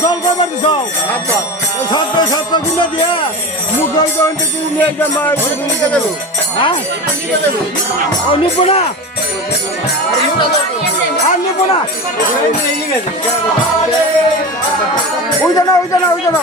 জল কবার দিছ সত্তর সত্তর কিলো দিয়ে মুখ নিয়ে যাবো হ্যাঁ ও নিব না আর নিব না ওই জানা